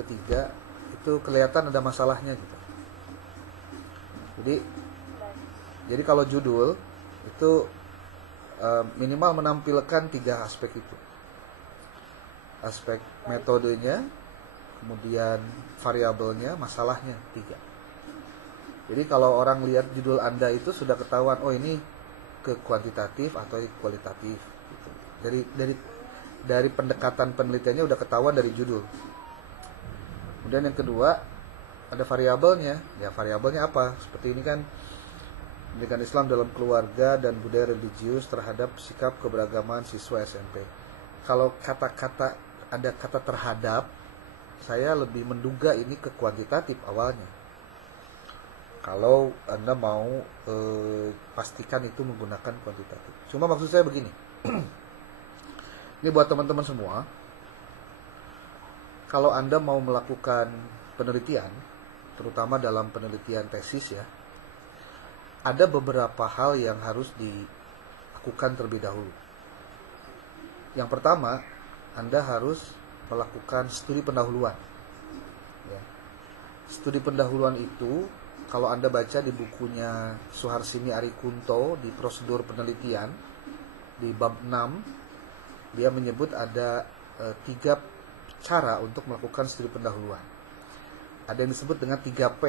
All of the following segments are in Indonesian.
ketiga itu kelihatan ada masalahnya gitu. Jadi kalau judul itu minimal menampilkan 3 aspek itu. Aspek metodenya, kemudian variabelnya, masalahnya 3. Jadi kalau orang lihat judul Anda itu sudah ketahuan, oh ini ke kuantitatif atau kualitatif gitu. Dari pendekatan penelitiannya udah ketahuan dari judul. Kemudian yang kedua ada variabelnya. Ya variabelnya apa? Seperti ini kan, pendidikan Islam dalam keluarga dan budaya religius terhadap sikap keberagaman siswa SMP. Kalau ada kata terhadap, saya lebih menduga ini ke kuantitatif awalnya. Kalau Anda mau pastikan itu menggunakan kuantitatif. Cuma maksud saya begini. Ini buat teman-teman semua. Kalau Anda mau melakukan penelitian, terutama dalam penelitian tesis ya, ada beberapa hal yang harus dilakukan terlebih dahulu. Yang pertama, Anda harus melakukan studi pendahuluan. Ya. Studi pendahuluan itu, kalau Anda baca di bukunya Suharsini Arikunto di prosedur penelitian, di bab 6, dia menyebut ada 3 cara untuk melakukan studi pendahuluan. Ada yang disebut dengan 3P.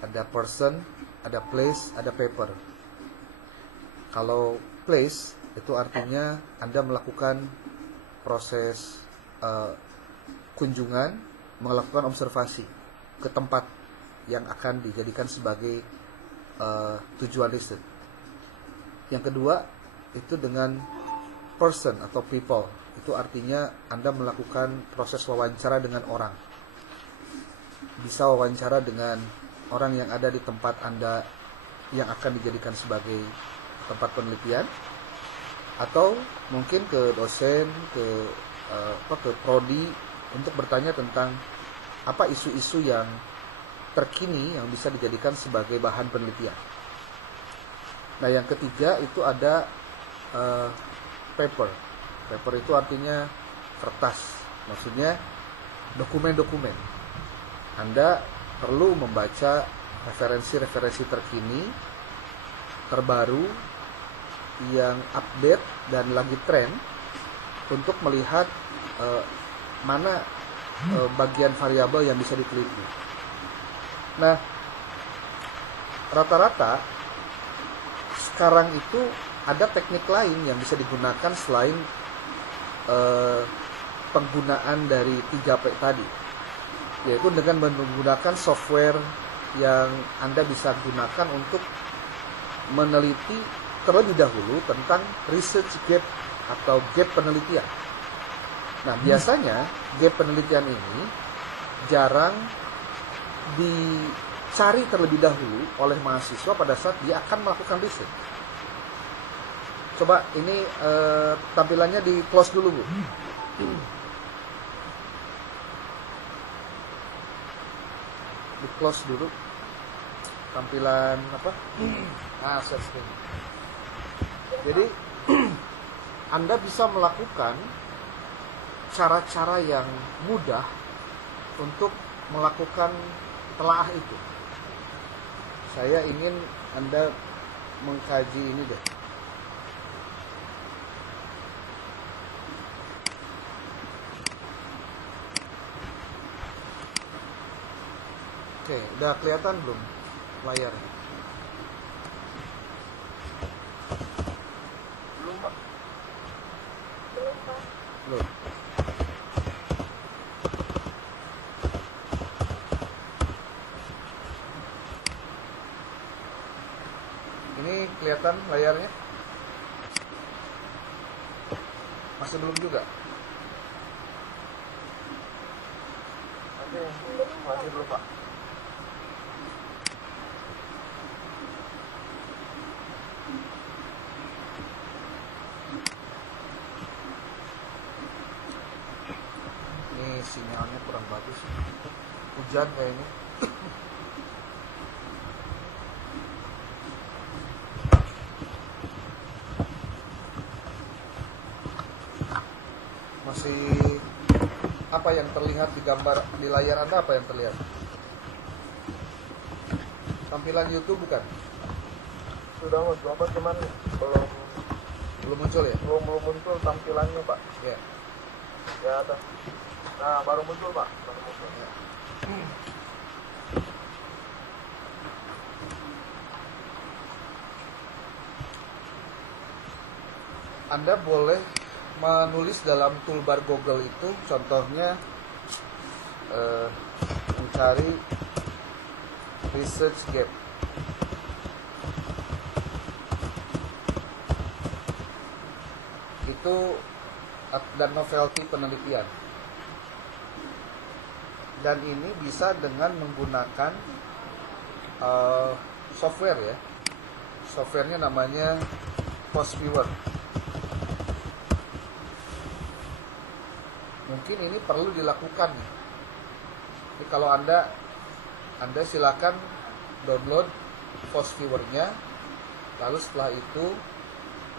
Ada person, ada place, ada paper. Kalau place itu artinya Anda melakukan proses kunjungan, melakukan observasi ke tempat yang akan dijadikan sebagai tujuan riset. Yang kedua itu dengan person atau people. Itu artinya Anda melakukan proses wawancara dengan orang. Bisa wawancara dengan orang yang ada di tempat Anda yang akan dijadikan sebagai tempat penelitian, atau mungkin ke dosen, ke prodi untuk bertanya tentang apa isu-isu yang terkini yang bisa dijadikan sebagai bahan penelitian. Nah, yang ketiga itu ada paper. Paper itu artinya kertas, maksudnya dokumen-dokumen. Anda perlu membaca referensi-referensi terkini, terbaru, yang update dan lagi tren untuk melihat mana bagian variabel yang bisa diteliti. Nah, rata-rata sekarang itu ada teknik lain yang bisa digunakan selain penggunaan dari 3P tadi, yaitu dengan menggunakan software yang Anda bisa gunakan untuk meneliti terlebih dahulu tentang research gap atau gap penelitian. Nah, biasanya gap penelitian ini jarang dicari terlebih dahulu oleh mahasiswa pada saat dia akan melakukan riset. Coba ini tampilannya di close dulu, Bu. Di close dulu. Tampilan apa? Share screen. Jadi Anda bisa melakukan cara-cara yang mudah untuk melakukan telaah itu. Saya ingin Anda mengkaji ini deh. Oke, udah kelihatan belum layarnya? Belum, Pak. Belum. Ini kelihatan layarnya? Masih belum juga? Masih belum, Pak. Ini sinyalnya kurang bagus. Hujan kayaknya. Masih apa yang terlihat di gambar di layar Anda? Apa yang terlihat? Tampilan YouTube bukan? Sudah Mas, Bapak cuman Belum muncul ya? belum muncul tampilannya Pak. Ya. Ya atas. Nah baru muncul Pak, baru muncul. Ya. Anda boleh menulis dalam toolbar Google itu, contohnya mencari research gap. Itu dan novelty penelitian. Dan ini bisa dengan menggunakan software ya. Softwarenya namanya PostViewer. Mungkin ini perlu dilakukan. Jadi kalau Anda silakan download PostViewer-nya. Lalu setelah itu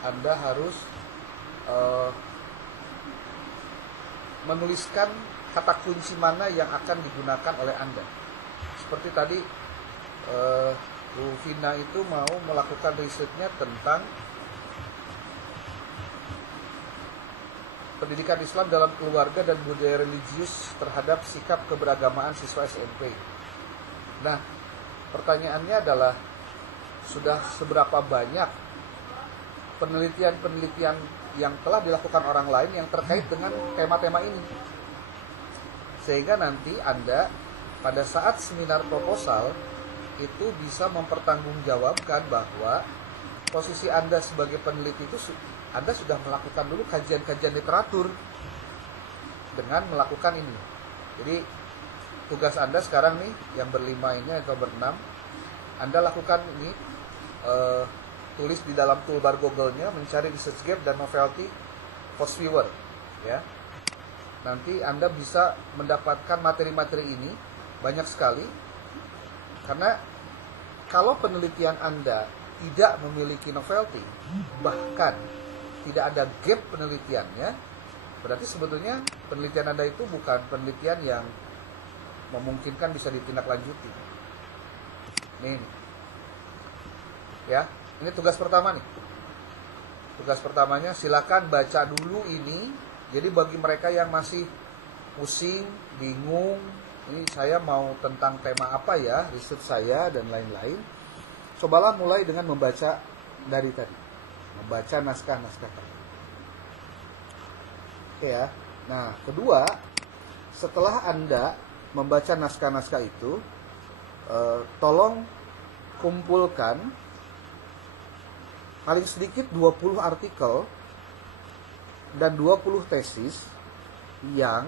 Anda harus menuliskan kata kunci mana yang akan digunakan oleh Anda. Seperti tadi Bu Vina itu mau melakukan risetnya tentang pendidikan Islam dalam keluarga dan budaya religius terhadap sikap keberagamaan siswa SMP. Nah, pertanyaannya adalah sudah seberapa banyak penelitian-penelitian yang telah dilakukan orang lain yang terkait dengan tema-tema ini. Sehingga nanti Anda pada saat seminar proposal itu bisa mempertanggungjawabkan bahwa posisi Anda sebagai peneliti itu Anda sudah melakukan dulu kajian-kajian literatur dengan melakukan ini. Jadi tugas Anda sekarang nih yang berlima ini atau berenam, Anda lakukan ini, tulis di dalam toolbar Google-nya mencari research gap dan novelty PostViewer ya. Nanti Anda bisa mendapatkan materi-materi ini banyak sekali. Karena kalau penelitian Anda tidak memiliki novelty, bahkan tidak ada gap penelitiannya, berarti sebetulnya penelitian Anda itu bukan penelitian yang memungkinkan bisa ditindaklanjuti. Nih. Ya, ini tugas pertama nih. Tugas pertamanya silakan baca dulu ini. Jadi bagi mereka yang masih pusing, bingung, ini saya mau tentang tema apa ya, riset saya dan lain-lain. Cobalah mulai dengan membaca dari tadi. Membaca naskah-naskah tadi. Oke ya. Nah, kedua, setelah Anda membaca naskah-naskah itu, tolong kumpulkan paling sedikit 20 artikel dan 20 tesis yang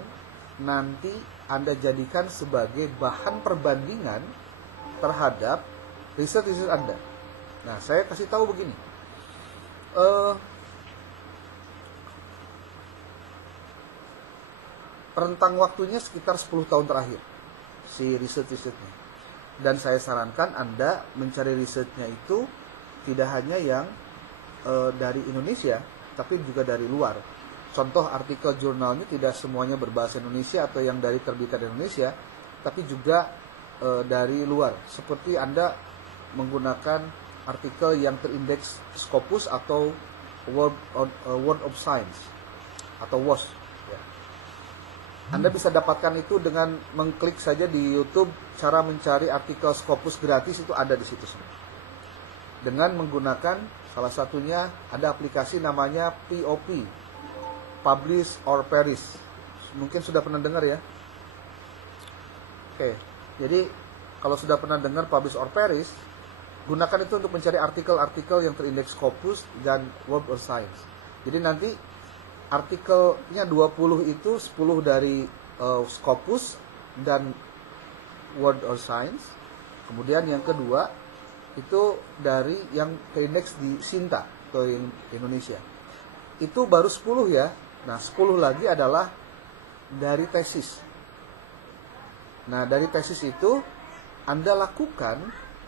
nanti Anda jadikan sebagai bahan perbandingan terhadap riset-riset Anda. Nah, saya kasih tahu begini. Rentang waktunya sekitar 10 tahun terakhir si riset-risetnya. Dan saya sarankan Anda mencari risetnya itu tidak hanya yang dari Indonesia, tapi juga dari luar. Contoh artikel jurnalnya tidak semuanya berbahasa Indonesia atau yang dari terbitan Indonesia, tapi juga dari luar. Seperti Anda menggunakan artikel yang terindeks Scopus atau World of Science atau WOS. Ya. Anda bisa dapatkan itu dengan mengklik saja di YouTube cara mencari artikel Scopus gratis, itu ada di situ semua. Dengan menggunakan salah satunya ada aplikasi namanya POP, Publish or Perish. Mungkin sudah pernah dengar ya. Oke, jadi kalau sudah pernah dengar Publish or Perish, gunakan itu untuk mencari artikel-artikel yang terindeks Scopus dan World of Science. Jadi nanti artikelnya 20 itu 10 dari Scopus dan World of Science. Kemudian yang kedua itu dari yang terindeks di Sinta atau Indonesia. Itu baru 10 ya. Nah, 10 lagi adalah dari tesis. Nah, dari tesis itu Anda lakukan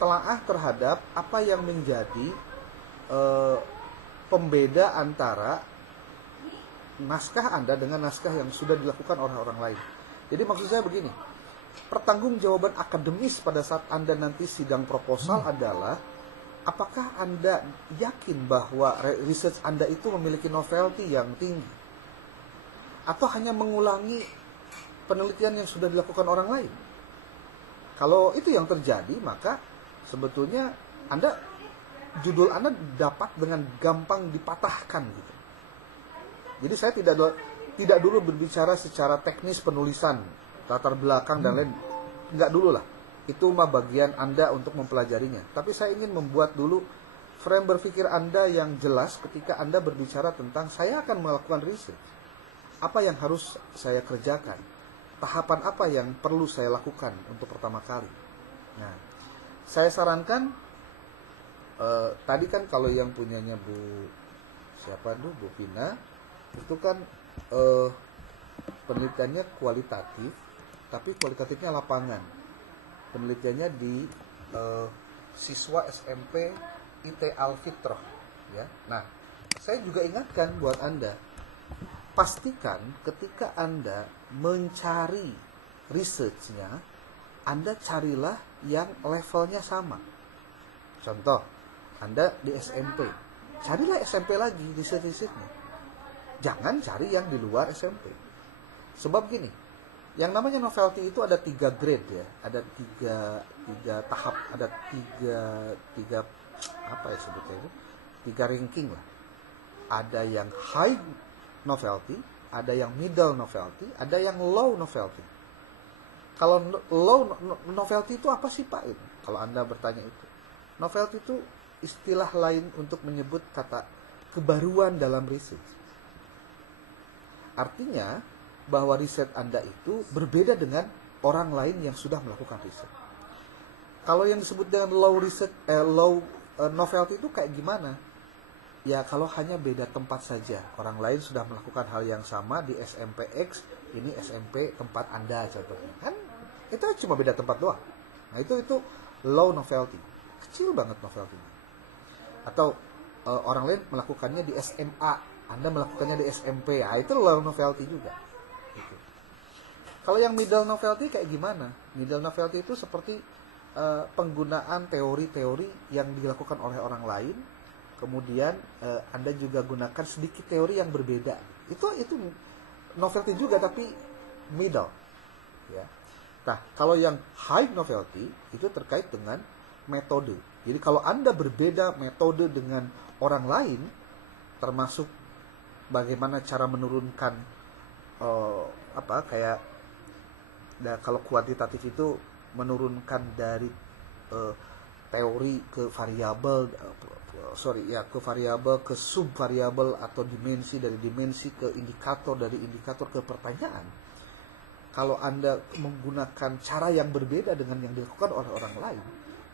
telaah terhadap apa yang menjadi pembeda antara naskah Anda dengan naskah yang sudah dilakukan oleh orang lain. Jadi maksud saya begini, pertanggungjawaban akademis pada saat Anda nanti sidang proposal adalah apakah Anda yakin bahwa research Anda itu memiliki novelty yang tinggi? Atau hanya mengulangi penelitian yang sudah dilakukan orang lain? Kalau itu yang terjadi, maka sebetulnya judul Anda dapat dengan gampang dipatahkan gitu. Jadi saya tidak dulu berbicara secara teknis penulisan, latar belakang dan lain, enggak dulu lah. Itu mah bagian Anda untuk mempelajarinya. Tapi saya ingin membuat dulu frame berpikir Anda yang jelas ketika Anda berbicara tentang saya akan melakukan riset. Apa yang harus saya kerjakan? Tahapan apa yang perlu saya lakukan untuk pertama kali? Nah, saya sarankan tadi kan kalau yang punyanya Bu Vina itu kan penelitiannya kualitatif, tapi kualitatifnya lapangan. Penelitiannya di siswa SMP IT Al-Fitrah, ya. Nah, saya juga ingatkan buat Anda, pastikan ketika Anda mencari research-nya, Anda carilah yang levelnya sama. Contoh, Anda di SMP, carilah SMP lagi research-nya. Jangan cari yang di luar SMP. Sebab gini, yang namanya novelty itu ada 3 grade ya, ada tiga tahap, ada tiga apa ya sebutnya itu, 3 ranking lah. Ada yang high novelty, ada yang middle novelty, ada yang low novelty. Kalau low novelty itu apa sih Pak? Kalau Anda bertanya itu, novelty itu istilah lain untuk menyebut kata kebaruan dalam riset. Artinya bahwa riset Anda itu berbeda dengan orang lain yang sudah melakukan riset. Kalau yang disebut dengan low novelty itu kayak gimana? Ya kalau hanya beda tempat saja. Orang lain sudah melakukan hal yang sama di SMP X, ini SMP tempat Anda contohnya. Kan itu cuma beda tempat doang. Nah itu low novelty. Kecil banget novelty. Atau orang lain melakukannya di SMA, Anda melakukannya di SMP. Nah itu low novelty juga. Gitu. Kalau yang middle novelty kayak gimana? Middle novelty itu seperti penggunaan teori-teori yang dilakukan oleh orang lain, kemudian Anda juga gunakan sedikit teori yang berbeda. Itu novelty juga tapi middle. Ya. Nah, kalau yang high novelty itu terkait dengan metode. Jadi kalau Anda berbeda metode dengan orang lain, termasuk bagaimana cara menurunkan kalau kuantitatif itu menurunkan dari teori ke variabel, ke variabel, ke subvariabel atau dimensi, dari dimensi ke indikator, dari indikator ke pertanyaan. Kalau Anda menggunakan cara yang berbeda dengan yang dilakukan oleh orang lain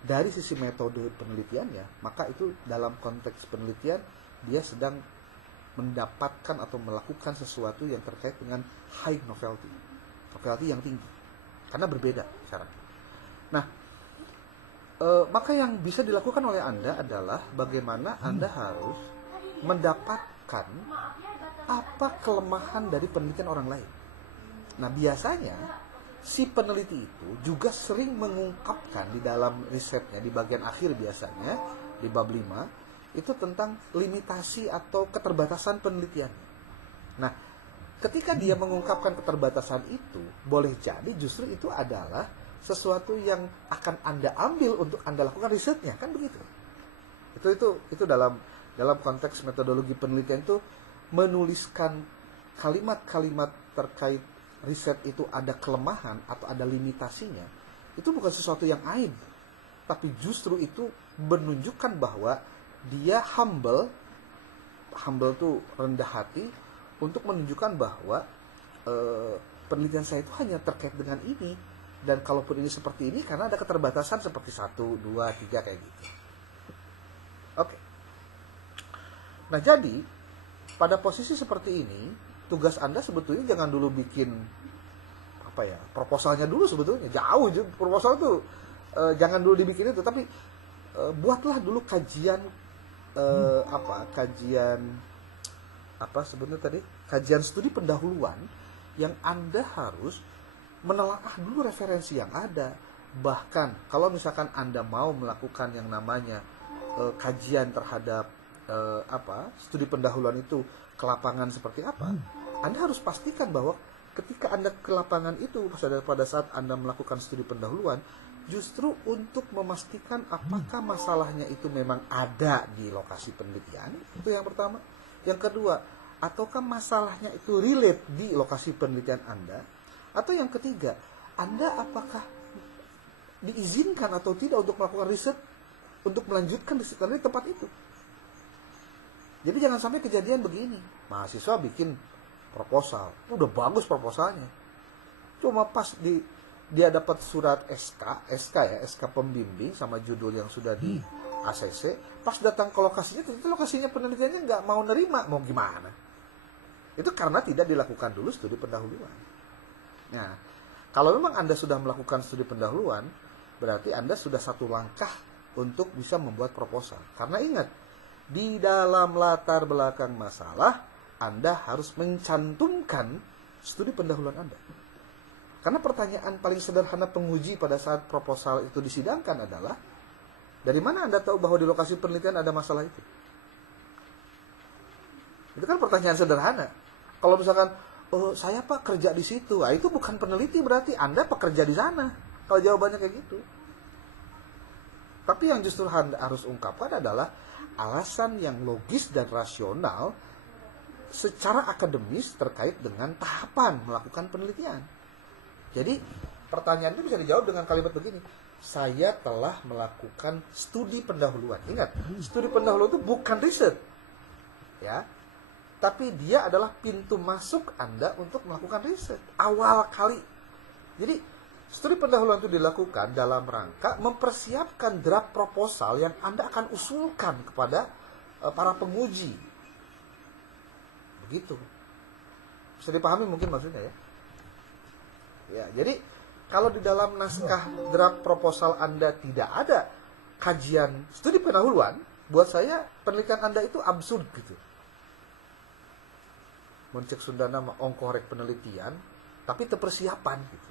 dari sisi metode penelitiannya, maka itu dalam konteks penelitian dia sedang mendapatkan atau melakukan sesuatu yang terkait dengan high novelty yang tinggi, karena berbeda caranya. Nah, maka yang bisa dilakukan oleh Anda adalah bagaimana Anda harus mendapatkan apa kelemahan dari penelitian orang lain. Nah, biasanya si peneliti itu juga sering mengungkapkan di dalam risetnya, di bagian akhir biasanya, di bab 5, itu tentang limitasi atau keterbatasan penelitian. Nah, ketika dia mengungkapkan keterbatasan itu, boleh jadi justru itu adalah sesuatu yang akan Anda ambil untuk Anda lakukan risetnya, kan begitu. Itu dalam konteks metodologi penelitian itu menuliskan kalimat-kalimat terkait riset itu ada kelemahan atau ada limitasinya. Itu bukan sesuatu yang aib, tapi justru itu menunjukkan bahwa dia humble tuh rendah hati untuk menunjukkan bahwa penelitian saya itu hanya terkait dengan ini, dan kalaupun ini seperti ini karena ada keterbatasan seperti 1, 2, 3 kayak gitu. Oke. Nah, jadi pada posisi seperti ini tugas Anda sebetulnya jangan dulu bikin proposalnya dulu, sebetulnya jauh proposal tuh jangan dulu dibikin itu, tapi buatlah dulu kajian kajian studi pendahuluan yang Anda harus menelaah dulu referensi yang ada. Bahkan kalau misalkan Anda mau melakukan yang namanya kajian terhadap studi pendahuluan itu ke lapangan seperti apa, Anda harus pastikan bahwa ketika Anda ke lapangan itu pada saat Anda melakukan studi pendahuluan, justru untuk memastikan apakah masalahnya itu memang ada di lokasi penelitian, itu yang pertama. Yang kedua, ataukah masalahnya itu relate di lokasi penelitian Anda, atau yang ketiga, Anda apakah diizinkan atau tidak untuk melakukan riset, untuk melanjutkan riset Anda di tempat itu. Jadi jangan sampai kejadian begini, mahasiswa bikin proposal, udah bagus proposalnya, cuma pas dia dapat surat SK pembimbing sama judul yang sudah di ACC, pas datang ke lokasinya, ternyata lokasinya penelitiannya nggak mau nerima, mau gimana? Itu karena tidak dilakukan dulu studi pendahuluan. Nah, kalau memang Anda sudah melakukan studi pendahuluan, berarti Anda sudah satu langkah untuk bisa membuat proposal. Karena ingat, di dalam latar belakang masalah, Anda harus mencantumkan studi pendahuluan Anda. Karena pertanyaan paling sederhana penguji pada saat proposal itu disidangkan adalah, dari mana Anda tahu bahwa di lokasi penelitian ada masalah itu? Itu kan pertanyaan sederhana. Kalau misalkan, oh saya Pak kerja di situ, itu bukan peneliti, berarti Anda pekerja di sana. Kalau jawabannya kayak gitu. Tapi yang justru Anda harus ungkapkan adalah alasan yang logis dan rasional secara akademis terkait dengan tahapan melakukan penelitian. Jadi pertanyaan itu bisa dijawab dengan kalimat begini, saya telah melakukan studi pendahuluan. Ingat, studi pendahuluan itu bukan riset, ya, tapi dia adalah pintu masuk Anda untuk melakukan riset awal kali. Jadi studi pendahuluan itu dilakukan dalam rangka mempersiapkan draft proposal yang Anda akan usulkan kepada para penguji. Begitu. Bisa dipahami mungkin maksudnya ya. Ya, jadi kalau di dalam naskah draft proposal Anda tidak ada kajian studi pendahuluan, buat saya penelitian Anda itu absurd gitu. Mencek Sundana ongkorek penelitian, tapi terpersiapan gitu.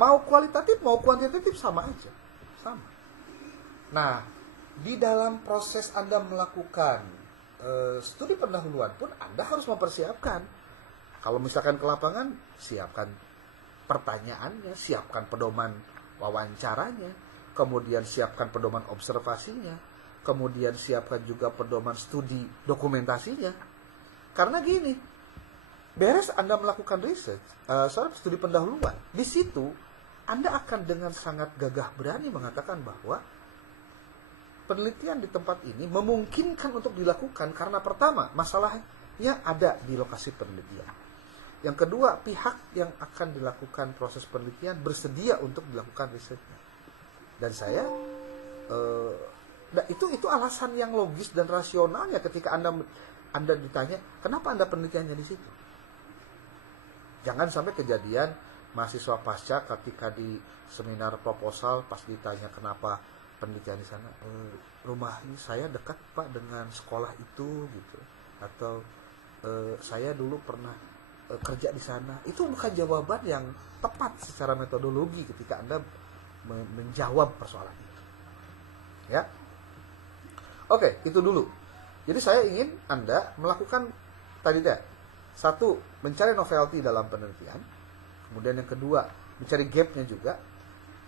Mau kualitatif, mau kuantitatif sama aja. Sama. Nah, di dalam proses Anda melakukan studi pendahuluan pun Anda harus mempersiapkan. Kalau misalkan ke lapangan, siapkan pertanyaannya, siapkan pedoman wawancaranya, kemudian siapkan pedoman observasinya, kemudian siapkan juga pedoman studi dokumentasinya. Karena gini, beres Anda melakukan riset, studi pendahuluan, di situ Anda akan dengan sangat gagah berani mengatakan bahwa penelitian di tempat ini memungkinkan untuk dilakukan karena pertama, masalahnya ada di lokasi penelitian. Yang kedua, pihak yang akan dilakukan proses penelitian bersedia untuk dilakukan risetnya. Dan saya, itu alasan yang logis dan rasionalnya ketika Anda ditanya, kenapa Anda penelitiannya di situ? Jangan sampai kejadian mahasiswa pasca ketika di seminar proposal pas ditanya kenapa penelitian di sana, rumah ini saya dekat Pak dengan sekolah itu gitu, atau saya dulu pernah kerja di sana. Itu bukan jawaban yang tepat secara metodologi ketika Anda menjawab persoalan itu. Ya. Oke, itu dulu. Jadi saya ingin Anda melakukan tadi deh. Satu, mencari novelty dalam penelitian. Kemudian yang kedua, mencari gap-nya juga.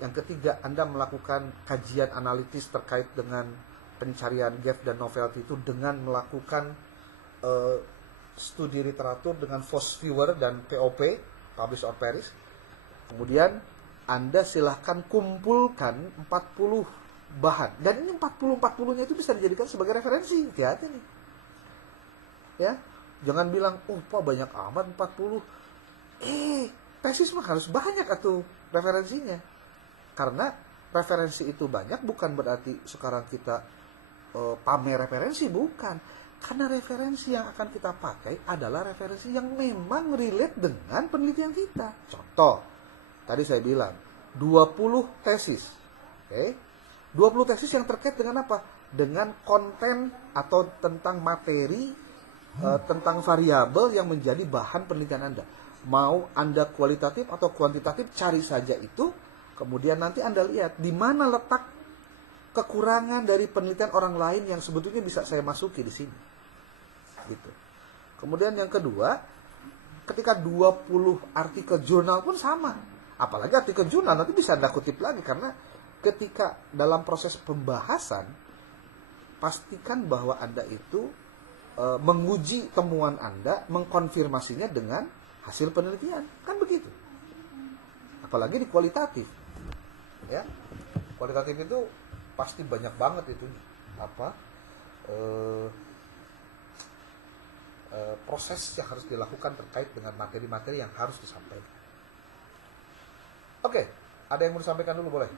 Yang ketiga, Anda melakukan kajian analitis terkait dengan pencarian gap dan novelty itu dengan melakukan studi literatur dengan Foss Viewer dan POP, Publish or Perish. Kemudian Anda silahkan kumpulkan 40 bahan. Dan ini 40-40-nya itu bisa dijadikan sebagai referensi. Hati-hati nih. Ya, jangan bilang, oh Pak banyak amat 40. Tesis mah harus banyak atau referensinya. Karena referensi itu banyak bukan berarti sekarang kita pamer referensi, bukan. Karena referensi yang akan kita pakai adalah referensi yang memang relate dengan penelitian kita. Contoh, tadi saya bilang 20 tesis. Oke. 20 tesis yang terkait dengan apa? Dengan konten atau tentang materi, tentang variabel yang menjadi bahan penelitian Anda. Mau Anda kualitatif atau kuantitatif, cari saja itu. Kemudian nanti Anda lihat di mana letak kekurangan dari penelitian orang lain yang sebetulnya bisa saya masuki di sini. Gitu. Kemudian yang kedua, ketika 20 artikel jurnal pun sama. Apalagi artikel jurnal nanti bisa Anda kutip lagi, karena ketika dalam proses pembahasan, pastikan bahwa Anda itu menguji temuan Anda, mengkonfirmasinya dengan hasil penelitian. Kan begitu. Apalagi di kualitatif. Ya. Kualitatif itu pasti banyak banget itu proses yang harus dilakukan terkait dengan materi-materi yang harus disampaikan. Oke, ada yang mau disampaikan dulu, boleh?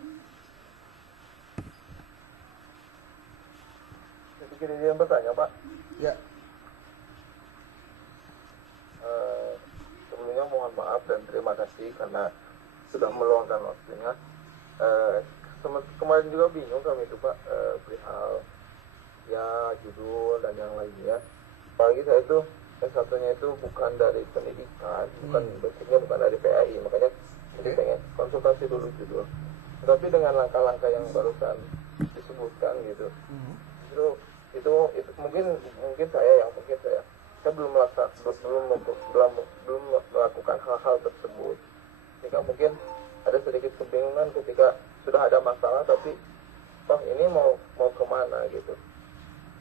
Sedikit izin bertanya, Pak. Ya. Sebelumnya mohon maaf dan terima kasih karena sudah meluangkan waktunya. Kemarin juga bingung kami itu, Pak, perihal ya judul dan yang lainnya. Apalagi saya itu S1-nya itu bukan dari pendidikan, basicnya bukan dari PAI, makanya jadi pengen konsultasi dulu judul. Tapi dengan langkah-langkah yang barusan disebutkan gitu, itu mungkin saya belum melakukan hal-hal tersebut. Jika mungkin ada sedikit kebingungan ketika sudah ada masalah, tapi Bang ini mau kemana gitu.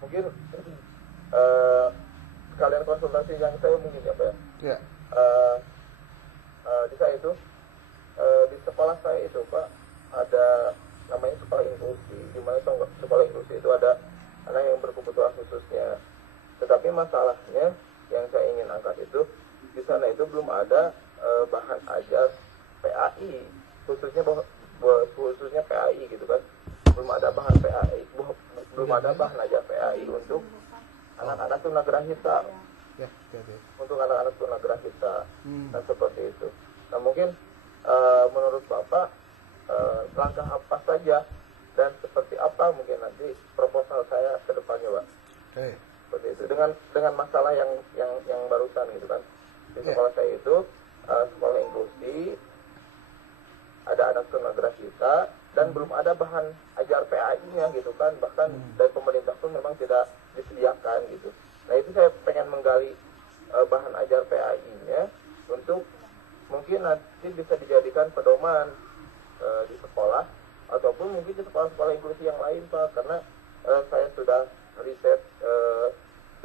Mungkin sekalian konsultasi yang saya mungkin ya Pak ya. Ya. Di saya itu di sekolah saya itu Pak ada namanya sekolah inklusi, di mana sekolah inklusi itu ada anak yang berkebutuhan khususnya. Tetapi masalahnya yang saya ingin angkat itu di sana itu belum ada bahan ajar PAI, khususnya PAI gitu kan. Belum ada bahan PAI, belum ada bahan ajar PAI untuk anak-anak tunagrahita. Ya. Untuk anak-anak tunagrahita. Nah seperti itu. Nah mungkin menurut Bapak langkah apa saja dan seperti apa mungkin nanti proposal saya ke depannya, Pak. Oke. Seperti itu dengan masalah yang barusan gitu kan. Di sekolah saya itu sekolah inklusi, ada anak tunagrahita dan belum ada bahan ajar PAI-nya gitu kan, bahkan dari pemerintah pun memang tidak disediakan gitu. Nah itu saya pengen menggali bahan ajar PAI-nya untuk mungkin nanti bisa dijadikan pedoman di sekolah ataupun mungkin di sekolah-sekolah inklusi yang lain Pak, karena saya sudah riset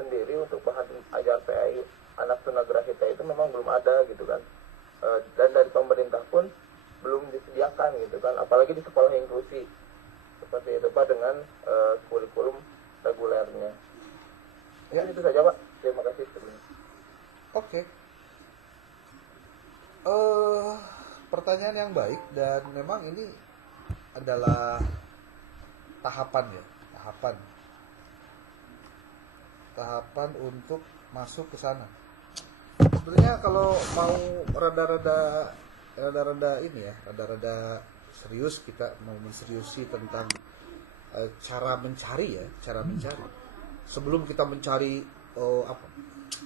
sendiri untuk bahan ajar PAI anak tunagrahita itu memang belum ada gitu kan, dan dari pemerintah pun belum disediakan gitu kan, apalagi di sekolah inklusi seperti itu Pak dengan kurikulum regulernya. Ya itu saja Pak, terima kasih sebelumnya. Oke. Pertanyaan yang baik, dan memang ini adalah tahapan untuk masuk ke sana. Sebenarnya kalau mau rada-rada serius, kita mau menseriusi tentang cara mencari. Sebelum kita mencari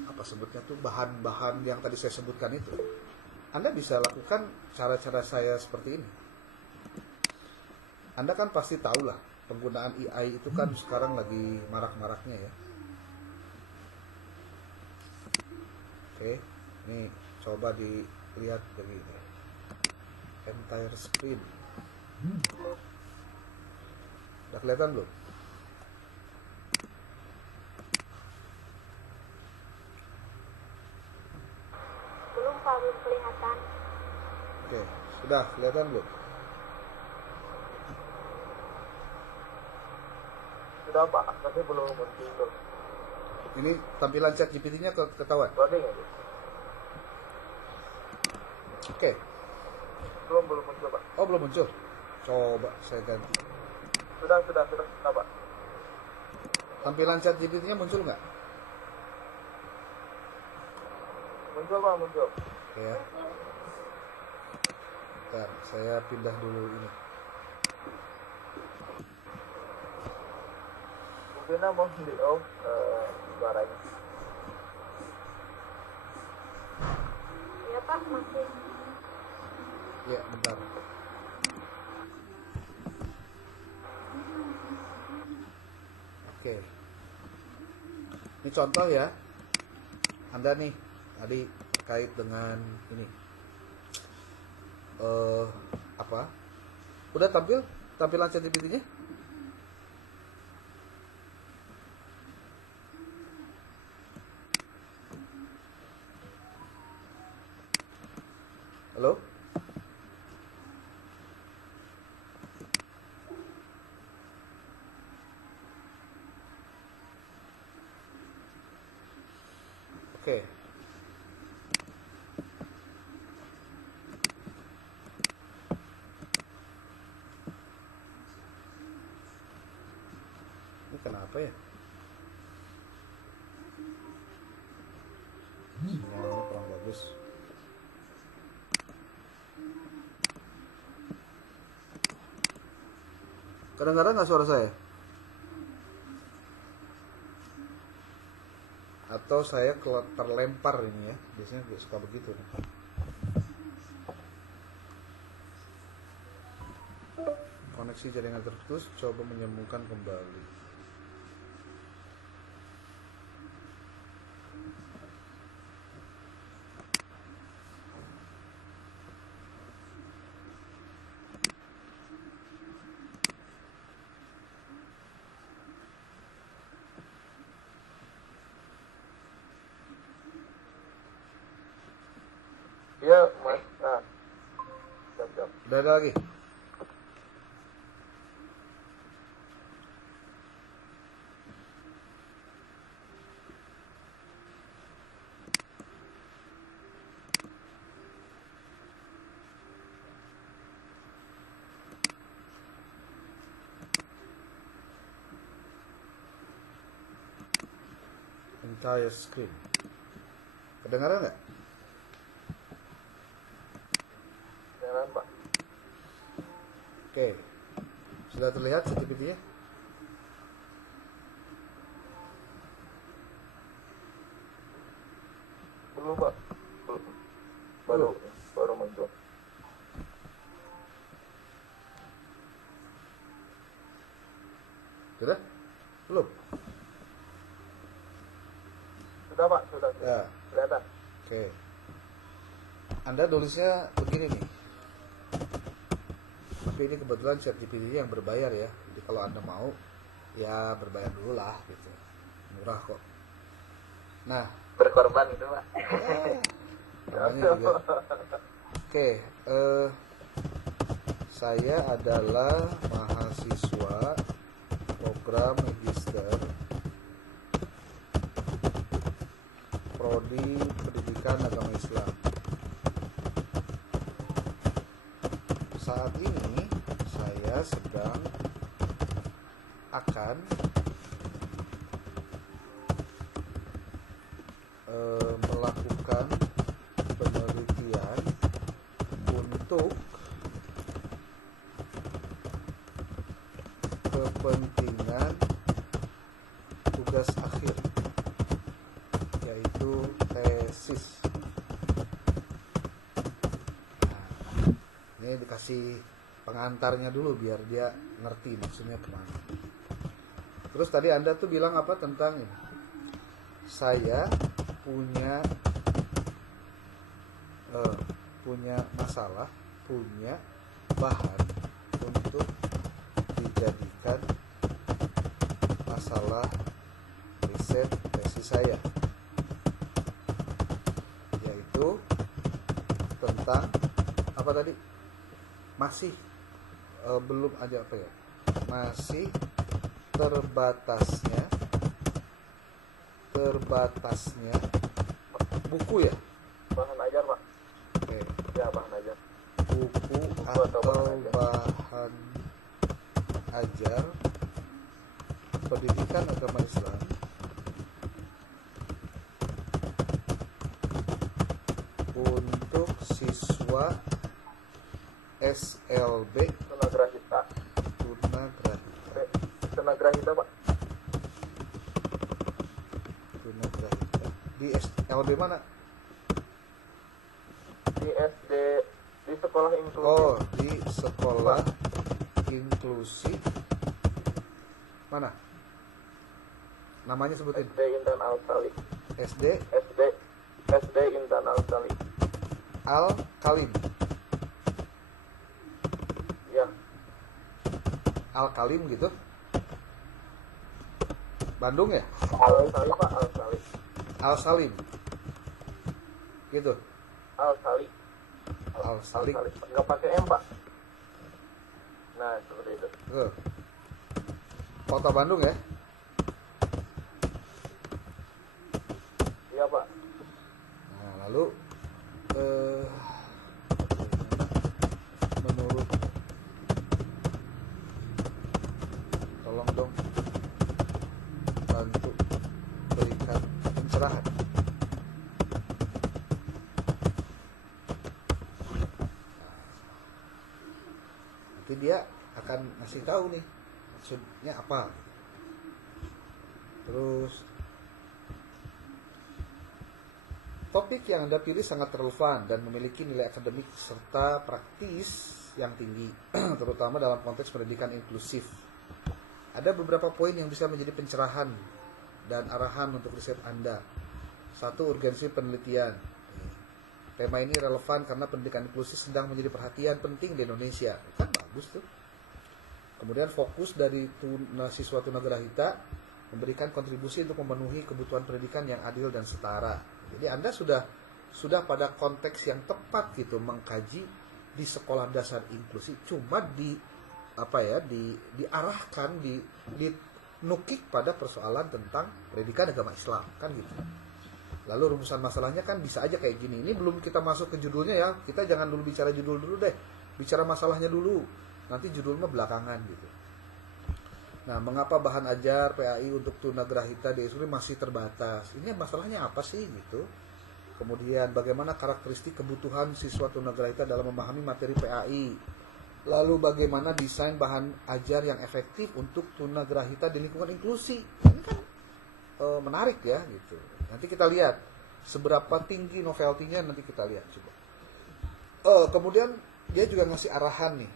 apa sebutnya tuh bahan-bahan yang tadi saya sebutkan itu, Anda bisa lakukan cara-cara saya seperti ini. Anda kan pasti tahu lah, penggunaan AI itu kan sekarang lagi marak-maraknya ya. Oke, ini coba dilihat begini. Entire screen. Udah kelihatan belum? Belum Pak, belum kelihatan. Oke, sudah kelihatan belum? Sudah Pak, tapi belum muncul. Ini tampilan chat GPT-nya ketahuan? Loading aja. Oke. Belum muncul Pak. Oh, belum muncul. Coba saya ganti. Sudah Pak. Tampilan chat GPT-nya muncul nggak? Muncul Pak, muncul. Oke ya. Bentar, saya pindah dulu ini. Mungkin mau di off suaranya. Ya Pak, masih. Ya, bentar. Oke. Ini contoh ya. Anda nih tadi terkait dengan ini. Apa? Udah tampilan ChatGPT-nya? Halo? Oke. Ini kenapa ya? Sinyalnya kurang bagus. Kedengaran nggak suara saya? Atau saya terlempar ini ya? Biasanya suka begitu. Koneksi jaringan terputus, coba menyambungkan kembali. Iya, Mas. Nah, siap. Udah ada lagi? Entire screen. Kedengaran nggak? Jangan, Pak. Oke. Sudah terlihat ChatGPT-nya? Belum, Pak. Belum. Baru muncul. Sudah? Belum? Sudah, Pak. Sudah. Ya. Kelihatan. Oke. Anda tulisnya begini nih. Tapi ini kebetulan ChatGPT yang berbayar ya. Jadi kalau Anda mau, ya berbayar dulu lah gitu. Murah kok. Nah, Berkorban itu, Pak. namanya juga. Oke, saya adalah mahasiswa program magister Prodi Pendidikan Agama Islam. Saat ini saya sedang akan melakukan penelitian untuk kepentingan tugas akhir, yaitu tesis. Nah, ini dikasih pengantarnya dulu biar dia ngerti maksudnya kemana. Terus tadi Anda tuh bilang apa tentang ini? Saya punya masalah, punya bahan untuk dijadikan masalah riset tesis saya, yaitu tentang apa tadi? Masih belum aja apa ya? Masih terbatasnya buku ya? Bahan ajar, Pak. Oke. Ya, bahan ajar. Buku atau bahan ajar pendidikan agama Islam untuk siswa SLB Tunagrahita. Tunagrahita, Pak. Tunagrahita. Di SLB mana? di SD, di sekolah inklusif. Oh, di sekolah inklusif. Mana? Namanya sebutin. SD Intan Al-Salih. SD SD Intan Al-Salih. Al-Kalim. Ya, Al-Kalim gitu. Bandung ya? Al-Salih Pak, Al-Salih. Al-Salim. Gitu. Al-Salih. Al-Salih. Nggak pakai M Pak. Nah, seperti itu. Tuh. Kota Bandung ya? Iya Pak. Nah, lalu menurut, tolong dong bantu berikan pencerahan. Nanti dia akan ngasih tahu nih maksudnya apa. Terus topik yang Anda pilih sangat relevan dan memiliki nilai akademik serta praktis yang tinggi, terutama dalam konteks pendidikan inklusif. Ada beberapa poin yang bisa menjadi pencerahan dan arahan untuk riset Anda. 1. Urgensi penelitian. Tema ini relevan karena pendidikan inklusif sedang menjadi perhatian penting di Indonesia. Kan bagus tuh. Kemudian fokus dari siswa tunagrahita memberikan kontribusi untuk memenuhi kebutuhan pendidikan yang adil dan setara. Jadi Anda sudah pada konteks yang tepat gitu mengkaji di sekolah dasar inklusif. Cuma diarahkan dinukik pada persoalan tentang pendidikan agama Islam kan gitu. Lalu rumusan masalahnya kan bisa aja kayak gini. Ini belum kita masuk ke judulnya ya. Kita jangan dulu bicara judul dulu deh. Bicara masalahnya dulu. Nanti judulnya belakangan gitu. Nah, mengapa bahan ajar PAI untuk tunagrahita di SD masih terbatas? Ini masalahnya apa sih gitu? Kemudian bagaimana karakteristik kebutuhan siswa tunagrahita dalam memahami materi PAI? Lalu bagaimana desain bahan ajar yang efektif untuk tunagrahita di lingkungan inklusi? Ini kan menarik ya gitu. Nanti kita lihat seberapa tinggi novelty-nya, nanti kita lihat coba. Kemudian dia juga ngasih arahan nih.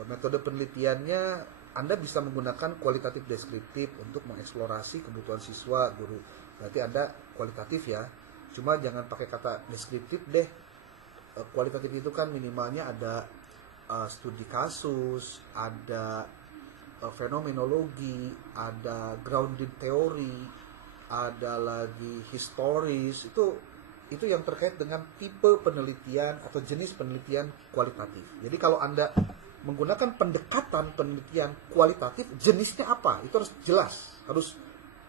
Metode penelitiannya Anda bisa menggunakan kualitatif deskriptif untuk mengeksplorasi kebutuhan siswa, guru. Berarti Anda kualitatif ya. Cuma jangan pakai kata deskriptif deh. Kualitatif itu kan minimalnya ada studi kasus, ada fenomenologi, ada grounded theory, ada lagi historis. Itu yang terkait dengan tipe penelitian atau jenis penelitian kualitatif. Jadi kalau Anda menggunakan pendekatan penelitian kualitatif, jenisnya apa? Itu harus jelas, harus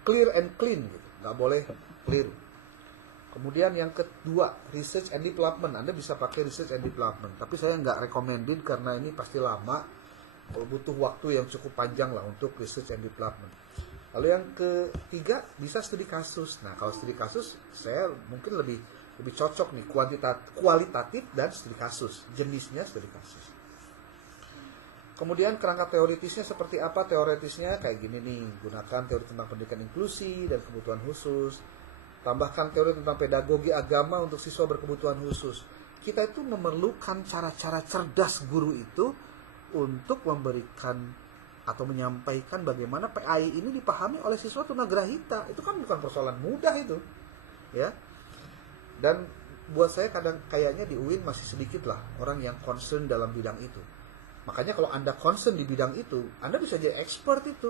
clear and clean gitu. Nggak boleh keliru. Kemudian yang kedua, research and development. Anda bisa pakai research and development, tapi saya nggak recommended karena ini pasti lama, butuh waktu yang cukup panjang lah untuk research and development. Lalu yang ketiga, bisa studi kasus. Nah, kalau studi kasus, saya mungkin lebih cocok nih, kualitatif dan studi kasus. Jenisnya studi kasus. Kemudian kerangka teoritisnya seperti apa? Teoritisnya kayak gini nih, gunakan teori tentang pendidikan inklusi dan kebutuhan khusus. Tambahkan teori tentang pedagogi agama untuk siswa berkebutuhan khusus. Kita itu memerlukan cara-cara cerdas guru itu untuk memberikan atau menyampaikan bagaimana PAI ini dipahami oleh siswa tunagrahita. Itu kan bukan persoalan mudah itu. Ya. Dan buat saya kadang kayaknya di UIN masih sedikit lah orang yang concern dalam bidang itu. Makanya kalau Anda concern di bidang itu, Anda bisa jadi expert itu.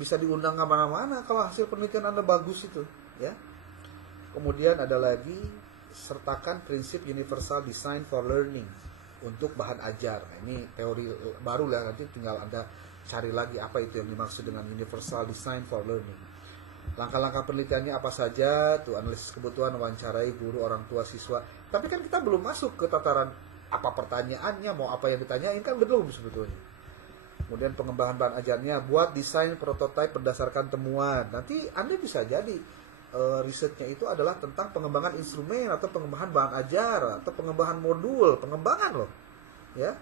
Bisa diundang kemana-mana kalau hasil penelitian Anda bagus itu. Ya. Kemudian ada lagi, sertakan prinsip universal design for learning untuk bahan ajar. Nah, ini teori baru lah, nanti tinggal Anda cari lagi apa itu yang dimaksud dengan universal design for learning. Langkah-langkah penelitiannya apa saja? Tuh, analisis kebutuhan, wawancarai guru, orang tua, siswa. Tapi kan kita belum masuk ke tataran apa pertanyaannya, mau apa yang ditanyain kan belum sebetulnya. Kemudian pengembangan bahan ajarnya, buat desain prototipe berdasarkan temuan. Nanti Anda bisa jadi risetnya itu adalah tentang pengembangan instrumen atau pengembangan bahan ajar atau pengembangan modul, pengembangan loh. Ya.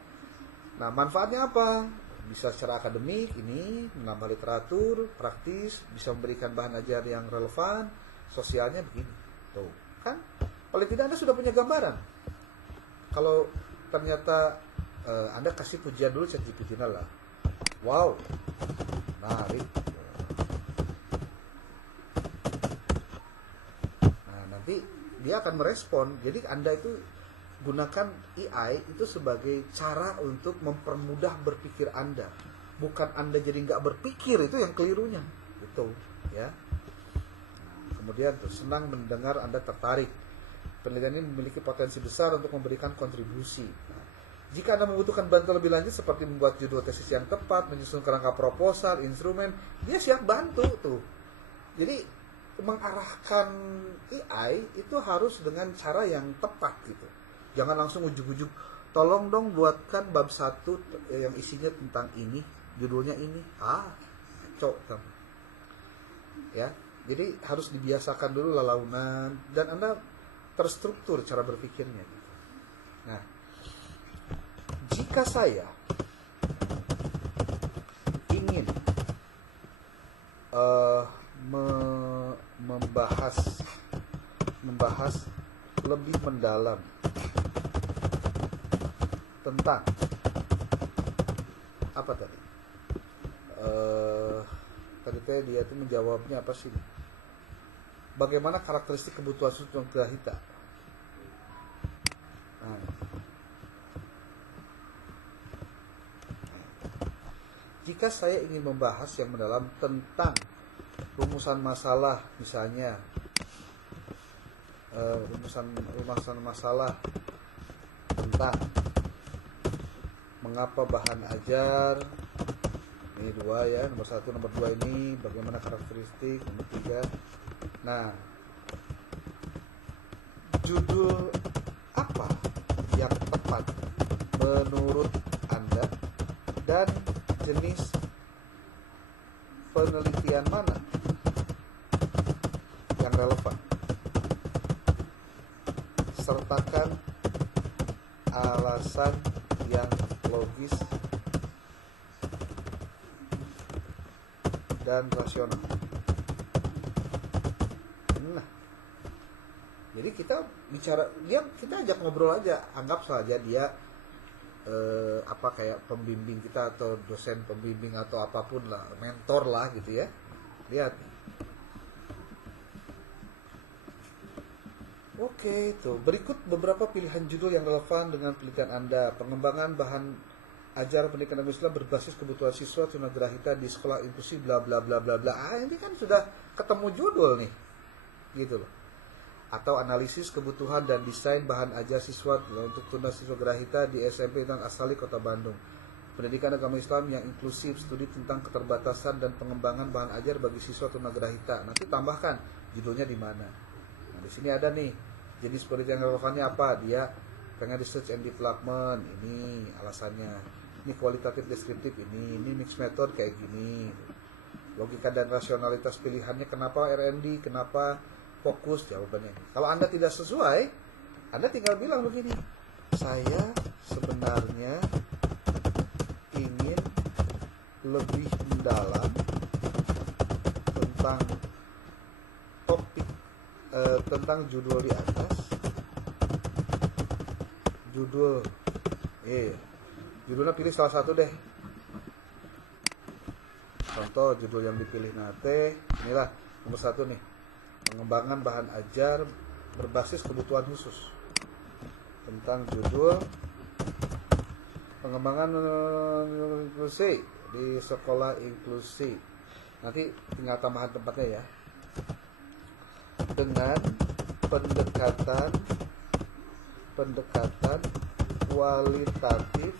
Nah, manfaatnya apa? Bisa secara akademik ini menambah literatur, praktis, bisa memberikan bahan ajar yang relevan, sosialnya begini. Tuh, kan Paling tidak Anda sudah punya gambaran. Kalau ternyata Anda kasih pujian dulu ChatGPT lah. Wow, menarik. Nah, nanti dia akan merespon. Jadi Anda itu gunakan AI itu sebagai cara untuk mempermudah berpikir Anda. Bukan Anda jadi nggak berpikir, itu yang kelirunya. Itu, ya. Kemudian tuh, senang mendengar Anda tertarik. Penelitian ini memiliki potensi besar untuk memberikan kontribusi. Nah, jika Anda membutuhkan bantuan lebih lanjut seperti membuat judul tesis yang tepat, menyusun kerangka proposal, instrumen, dia siap bantu tuh. Jadi mengarahkan AI itu harus dengan cara yang tepat gitu. Jangan langsung ujuk-ujuk, tolong dong buatkan bab 1 yang isinya tentang ini, judulnya ini. Cok. Ya. Jadi harus dibiasakan dulu lalaunan dan Anda terstruktur cara berpikirnya. Nah, jika saya ingin membahas lebih mendalam tentang apa tadi? Tadi dia itu menjawabnya apa sih? Bagaimana karakteristik kebutuhan tunagrahita? Nah. Jika saya ingin membahas yang mendalam tentang rumusan masalah, misalnya rumusan masalah tentang mengapa bahan ajar, ini 2 ya, nomor 1, nomor 2 ini bagaimana karakteristik, nomor 3. Nah, judul apa yang tepat menurut Anda dan jenis penelitian mana yang relevan? Sertakan alasan yang logis dan rasional. Nah, jadi kita bicara, kita ajak ngobrol aja, anggap saja dia kayak pembimbing kita atau dosen pembimbing atau apapun lah, mentor lah gitu ya. Lihat. Oke, tuh berikut beberapa pilihan judul yang relevan dengan penelitian Anda. Pengembangan bahan ajar pendidikan Islam berbasis kebutuhan siswa tunagrahita di sekolah inklusif bla bla bla bla bla. Ini kan sudah ketemu judul nih. Gitu loh. Atau analisis kebutuhan dan desain bahan ajar siswa untuk tunagrahita di SMP dan Asali Kota Bandung. Pendidikan agama Islam yang inklusif, studi tentang keterbatasan dan pengembangan bahan ajar bagi siswa tunagrahita. Nanti tambahkan judulnya di mana. Nah, di sini ada nih jenis penelitian relevannya apa? Dia pengen research and development, ini alasannya. Ini kualitatif deskriptif, ini mixed method kayak gini. Logika dan rasionalitas pilihannya, kenapa R&D, kenapa fokus, jawabannya ini. Kalau Anda tidak sesuai, Anda tinggal bilang begini, saya sebenarnya ingin lebih mendalam tentang topik, tentang judul di atas. Judulnya pilih salah satu deh. Contoh judul yang dipilih nate, inilah nomor 1 nih. Pengembangan bahan ajar berbasis kebutuhan khusus. Tentang judul pengembangan inklusi di sekolah inklusi. Nanti tinggal tambahan tempatnya ya. Dengan pendekatan kualitatif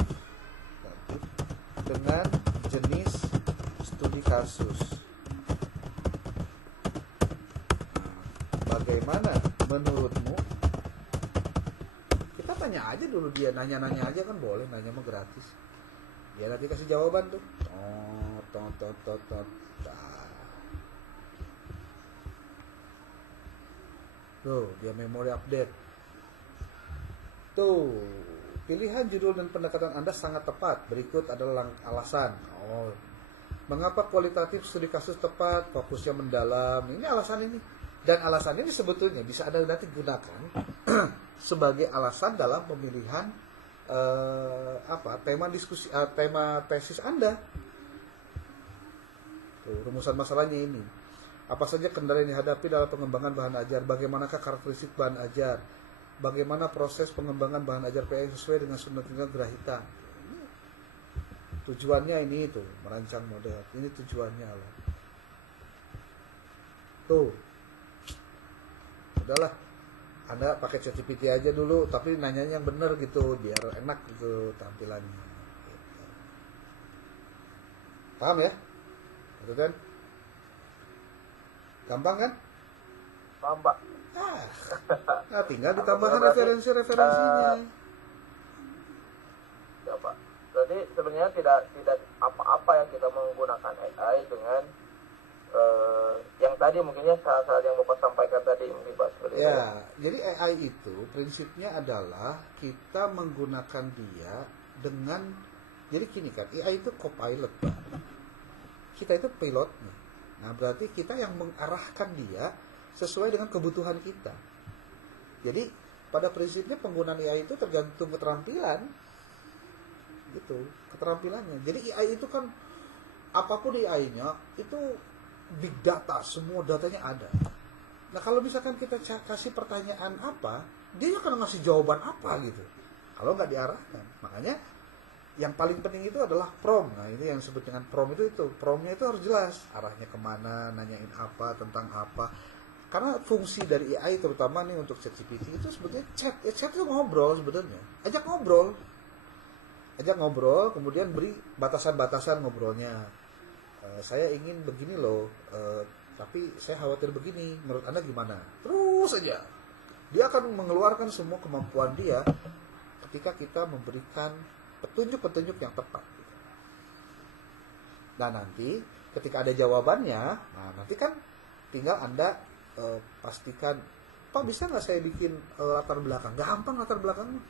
dengan jenis studi kasus. Bagaimana menurutmu? Kita tanya aja dulu dia, nanya-nanya aja kan boleh, nanya mah gratis. Dia nanti kasih jawaban tuh. Tuh, dia memori update. Tuh, pilihan judul dan pendekatan Anda sangat tepat. Berikut adalah alasan. Mengapa kualitatif studi kasus tepat, fokusnya mendalam. Ini alasan ini. Dan alasan ini sebetulnya bisa Anda nanti gunakan sebagai alasan dalam pemilihan tema diskusi, tema tesis Anda. Tuh, rumusan masalahnya ini. Apa saja kendala yang dihadapi dalam pengembangan bahan ajar? Bagaimanakah karakteristik bahan ajar? Bagaimana proses pengembangan bahan ajar PAI sesuai dengan Sunnatullah Grahita? Tujuannya ini itu merancang model. Ini tujuannya lah. Tuh, udahlah. Anda pakai ChatGPT aja dulu, tapi nanyanya yang benar gitu, biar enak gitu tampilannya. Gitu. Paham ya? Gitu kan? Gampang kan? Paham, Pak. Nah, tinggal ditambahkan referensi-referensinya. Ya, Pak. Jadi sebenarnya tidak apa-apa yang kita menggunakan AI dengan yang tadi mungkinnya saat yang Bapak sampaikan tadi mungkin Pak seperti itu. Ya, jadi AI itu prinsipnya adalah kita menggunakan dia dengan, jadi gini kan, AI itu co-pilot, Pak. Kita itu pilotnya. Nah, berarti kita yang mengarahkan dia sesuai dengan kebutuhan kita. Jadi pada prinsipnya penggunaan AI itu tergantung keterampilan, gitu, keterampilannya. Jadi AI itu kan apapun AI-nya itu big data, semua datanya ada. Nah, kalau misalkan kita kasih pertanyaan apa, dia akan ngasih jawaban apa gitu. Kalau nggak diarahkan, makanya yang paling penting itu adalah prompt. Nah, ini yang disebut dengan prompt itu. Promptnya itu harus jelas, arahnya kemana, nanyain apa, tentang apa. Karena fungsi dari AI terutama nih untuk ChatGPT itu sebetulnya chat. Ya, chat itu ngobrol sebenarnya. Ajak ngobrol, kemudian beri batasan-batasan ngobrolnya. Saya ingin begini loh, tapi saya khawatir begini. Menurut Anda gimana? Terus aja. Dia akan mengeluarkan semua kemampuan dia ketika kita memberikan petunjuk-petunjuk yang tepat. Nah, nanti ketika ada jawabannya, nah nanti kan tinggal Anda pastikan, Pak bisa nggak saya bikin latar belakang? Gampang latar belakangnya.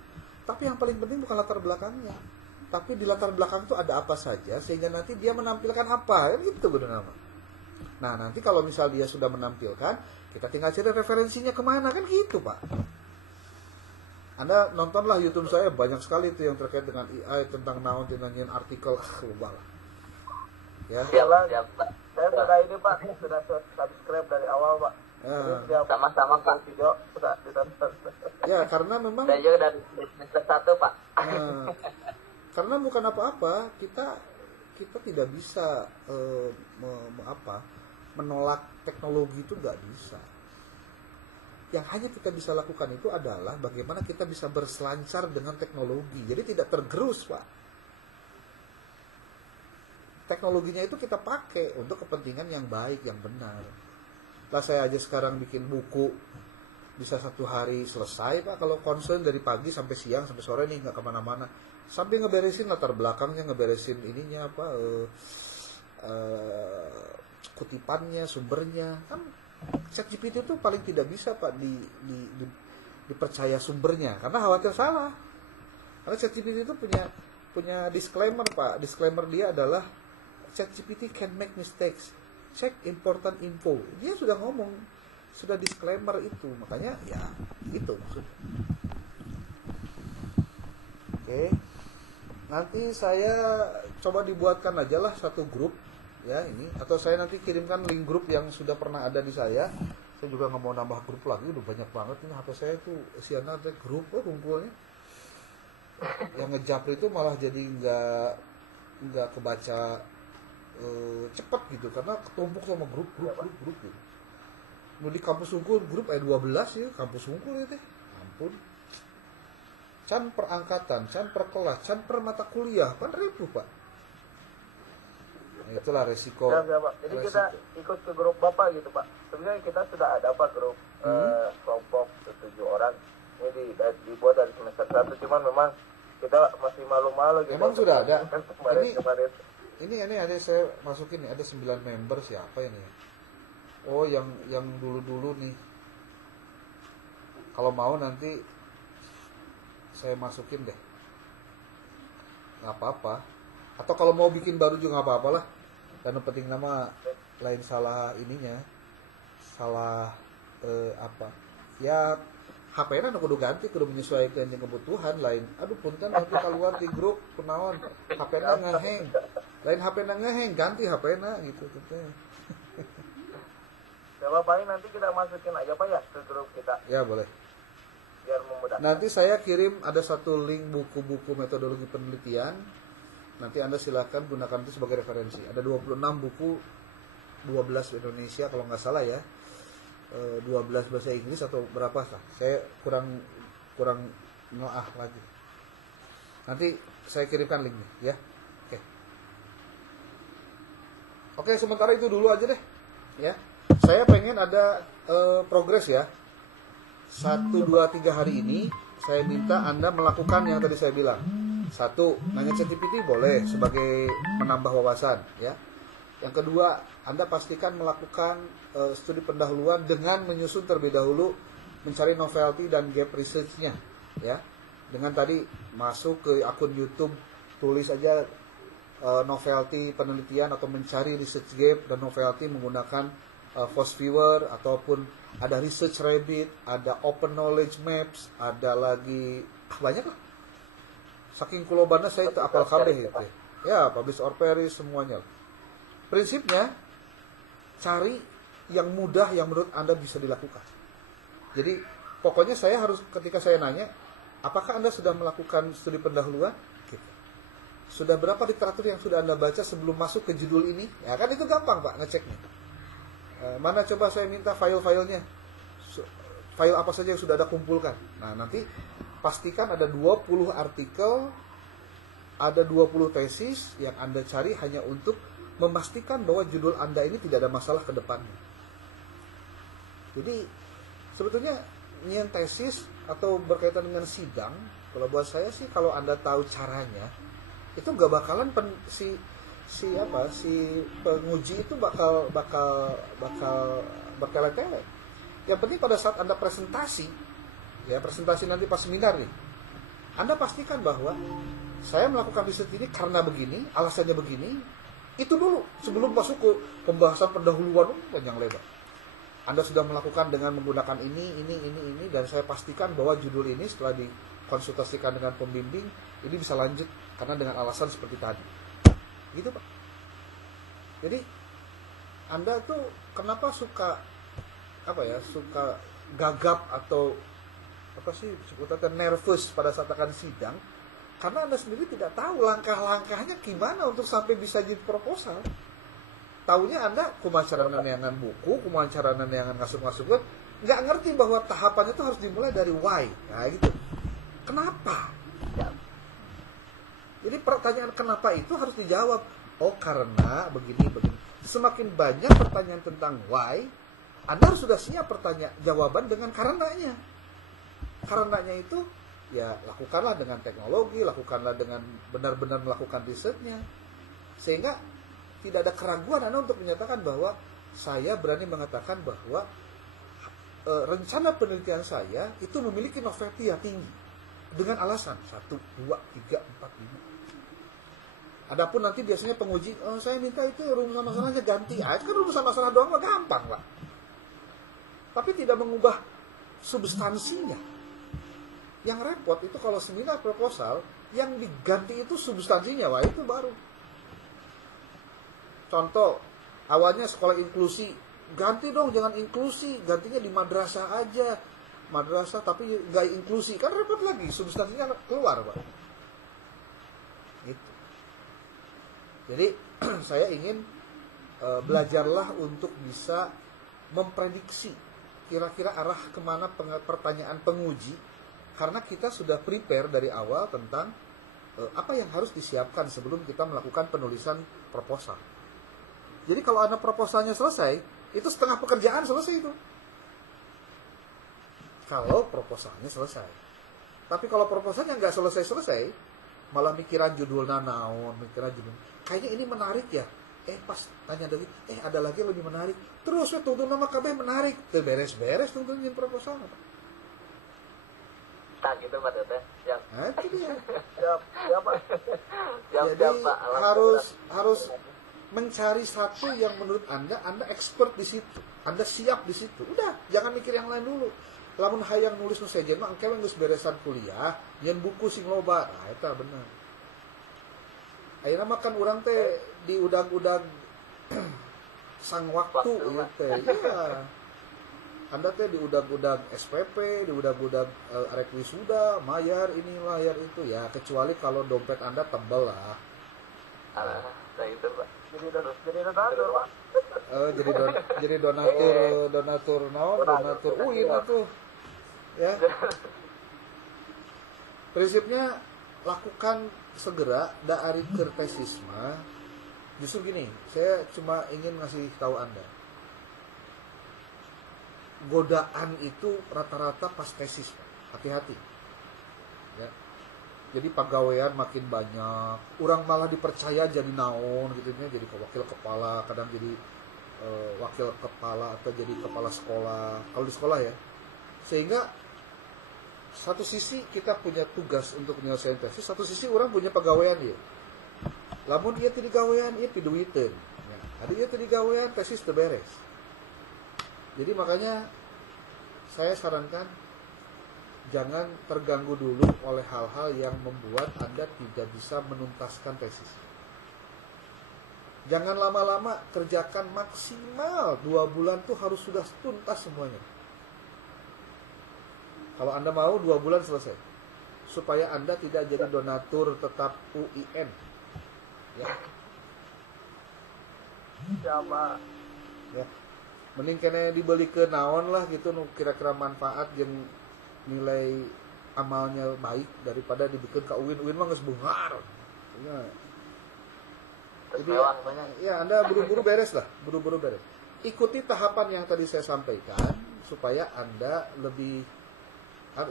Tapi yang paling penting bukan latar belakangnya, tapi di latar belakang itu ada apa saja sehingga nanti dia menampilkan apa, kan gitu benar nama. Nah, nanti kalau misal dia sudah menampilkan, kita tinggal cari referensinya kemana, kan gitu, Pak. Anda nontonlah YouTube saya, banyak sekali itu yang terkait dengan AI, tentang naon, tentang artikel, lupa lah. Ya. Siap, Pak. Saya sudah ini, Pak, sudah subscribe dari awal, Pak. Ya. Sama-sama, Pak. Video sudah ditonton. Ya, karena memang Saya juga dari semester 1, Pak. Karena bukan apa-apa, kita tidak bisa menolak teknologi, itu nggak bisa. Yang hanya kita bisa lakukan itu adalah bagaimana kita bisa berselancar dengan teknologi. Jadi tidak tergerus, Pak. Teknologinya itu kita pakai untuk kepentingan yang baik, yang benar. Lah, saya aja sekarang bikin buku bisa 1 hari selesai, Pak. Kalau concern dari pagi sampai siang sampai sore nih, nggak kemana-mana. Sampai ngeberesin latar belakangnya, ngeberesin ininya apa, kutipannya, sumbernya. Kan ChatGPT itu paling tidak bisa, Pak, dipercaya sumbernya karena khawatir salah. Karena ChatGPT itu punya disclaimer, Pak. Disclaimer dia adalah ChatGPT can make mistakes. Check important info. Dia sudah ngomong, sudah disclaimer itu. Makanya ya itu maksudnya. Oke. Nanti saya coba dibuatkan aja lah satu grup ya ini, atau saya nanti kirimkan link grup yang sudah pernah ada di saya. Saya juga nggak mau nambah grup lagi, udah banyak banget ini HP saya tuh isiannya ada grup kumpulnya. Yang ngejapri itu malah jadi nggak kebaca cepet gitu karena ketumpuk sama grup gitu. Mau di kampus Unggul grup 12 ya, kampus Unggul ya teh. Ampun. Can per angkatan, can per kelas, can per mata kuliah, kan ribu, Pak. Nah, itulah resiko. Ya, Pak. Jadi resiko. Kita ikut ke grup Bapak gitu, Pak. Sebenarnya kita sudah ada Pak grup kelompok 7 orang. Ini dibuat dari semester 1, cuman memang kita masih malu-malu gitu. Emang sudah ada? Kemarin. Ini ada saya masukin nih, ada 9 member, siapa ini? Oh, yang dulu-dulu nih. Kalau mau nanti saya masukin deh. Nggak apa-apa. Atau kalau mau bikin baru juga nggak apa-apa lah. Dan yang penting nama lain salah ininya. Salah apa ya HP-na kudu ganti, kudu menyesuaikan dengan kebutuhan lain. Aduh punten nanti keluar di grup kunaon HP-na ngeheng, lain HP-na ngeheng ganti HP-na gitu teh. Coba paling nanti kita masukin aja Pak ya ke grup kita Ya boleh. biar memudahkan. Nanti saya kirim ada satu link buku-buku metodologi penelitian. Nanti Anda silakan gunakan itu sebagai referensi. Ada 26 buku, 12 Indonesia kalau nggak salah ya. 12 bahasa Inggris atau berapa lah. Saya kurang ngoah lagi. Nanti saya kirimkan linknya ya. Oke. Oke, sementara itu dulu aja deh. Ya. Saya pengen ada progres ya. 1, 2, 3 hari ini saya minta Anda melakukan yang tadi saya bilang. 1, nanya ChatGPT boleh sebagai menambah wawasan ya. Yang kedua, Anda pastikan melakukan studi pendahuluan dengan menyusun terlebih dahulu, mencari novelty dan gap research-nya ya. Dengan tadi masuk ke akun YouTube, tulis aja novelty penelitian atau mencari research gap dan novelty menggunakan Force Viewer ataupun ada Research Rabbit, ada Open Knowledge Maps, ada lagi banyak lah. Saking kulobana saya itu apal kabeh itu. Ya, Publish or Perish semuanya. Prinsipnya cari yang mudah yang menurut Anda bisa dilakukan. Jadi pokoknya saya harus ketika saya nanya, apakah Anda sudah melakukan studi pendahuluan? Gitu. Sudah berapa literatur yang sudah Anda baca sebelum masuk ke judul ini? Ya kan itu gampang Pak ngeceknya. Mana coba saya minta file-filenya. File apa saja yang sudah Anda kumpulkan. Nah, nanti pastikan ada 20 artikel, ada 20 tesis yang Anda cari hanya untuk memastikan bahwa judul Anda ini tidak ada masalah ke depannya. Jadi, sebetulnya yang tesis atau berkaitan dengan sidang, kalau buat saya sih kalau Anda tahu caranya, itu nggak bakalan si penguji itu bakal bertele-tele. Yang penting pada saat Anda presentasi nanti pas seminar nih, Anda pastikan bahwa saya melakukan riset ini karena begini, alasannya begini, itu dulu sebelum masuk ke pembahasan pendahuluan panjang lebar. Anda sudah melakukan dengan menggunakan ini, dan saya pastikan bahwa judul ini setelah dikonsultasikan dengan pembimbing, ini bisa lanjut karena dengan alasan seperti tadi. Gitu Pak. Jadi Anda tuh kenapa suka gagap atau sebutannya nervous pada saat akan sidang? Karena Anda sendiri tidak tahu langkah-langkahnya gimana untuk sampai bisa jadi proposal. Taunya Anda kumacaran neangan buku, kumacaran neangan ngasuk-ngasuk, nggak ngerti bahwa tahapannya itu harus dimulai dari why. Nah gitu. Kenapa? Jadi pertanyaan kenapa itu harus dijawab. Oh karena begini. Semakin banyak pertanyaan tentang why, Anda harus sudah siap jawaban dengan karenanya. Karenanya itu ya lakukanlah dengan teknologi, lakukanlah dengan benar-benar melakukan risetnya. Sehingga tidak ada keraguan Anda untuk menyatakan bahwa saya berani mengatakan bahwa rencana penelitian saya itu memiliki novelty yang tinggi. Dengan alasan 1, 2, 3, 4, 5. Adapun nanti biasanya penguji, saya minta itu rumusan masalahnya ganti. Kan rumusan masalah doang mah gampang lah. Tapi tidak mengubah substansinya. Yang repot itu kalau seminar proposal, yang diganti itu substansinya, wah itu baru. Contoh, awalnya sekolah inklusi, ganti dong jangan inklusi, gantinya di madrasah aja. Madrasah tapi gak inklusi, kan repot lagi, substansinya keluar Pak. Gitu. Jadi saya ingin belajarlah untuk bisa memprediksi kira-kira arah kemana pertanyaan penguji, karena kita sudah prepare dari awal tentang apa yang harus disiapkan sebelum kita melakukan penulisan proposal. Jadi kalau Anda proposalnya selesai, itu setengah pekerjaan selesai itu. Kalau proposalnya selesai. Tapi kalau proposalnya nggak selesai-selesai, malah mikiran judulnya naon, kayaknya ini menarik ya. Pas tanya lagi, ada lagi yang lebih menarik. Terus tuntun nama KB menarik. Beres-beres tuntunin proposal. Tak gitu Pak Teteh. Siap. Nah, itu dia. Siap Pak. Jadi harus mencari satu yang menurut Anda expert di situ. Anda siap di situ. Udah, jangan mikir yang lain dulu. Lamun hayang nulis nu sejen mah engke geus beresan kuliah, nyen buku sing loba. Nah, eta bener. Ayeuna mah kan urang teh di udag-udag sang waktu ieu teh. Iya. Anda teh di udag-udag SPP, di udag-udag arek wisuda, mayar ini, mayar itu ya, kecuali kalau dompet Anda tebel lah. Nah itu Pak. Jadi donatur Pak. Jadi donatur naon, donatur UIN atuh. Ya. Prinsipnya lakukan segera da ari keur tesis mah. Justru gini, saya cuma ingin ngasih tahu Anda. Godaan itu rata-rata pas tesis, hati-hati. Ya. Jadi pegawaian makin banyak, orang malah dipercaya jadi naon gitu ya, jadi wakil kepala, kadang jadi wakil kepala atau jadi kepala sekolah, kalau di sekolah ya. Sehingga satu sisi kita punya tugas untuk menyelesaikan tesis, satu sisi orang punya pegawaian ya. Lamun dia tidak gawean, dia piduiteun. Ya. Ada dia tidak gawean, tesis teu beres. Jadi makanya saya sarankan jangan terganggu dulu oleh hal-hal yang membuat Anda tidak bisa menuntaskan tesis. Jangan lama-lama, kerjakan maksimal 2 bulan tuh harus sudah tuntas semuanya. Kalau Anda mau 2 bulan selesai. Supaya Anda tidak jadi donatur tetap UIN. Ya. Siapa? Ya. Mending kena dibeli ke naon lah gitu nu kira-kira manfaat jeung nilai amalnya baik daripada dibikin ke UIN mah geus beungar. Ya. Jadi ya Anda buru-buru beres lah, buru-buru beres. Ikuti tahapan yang tadi saya sampaikan supaya Anda lebih.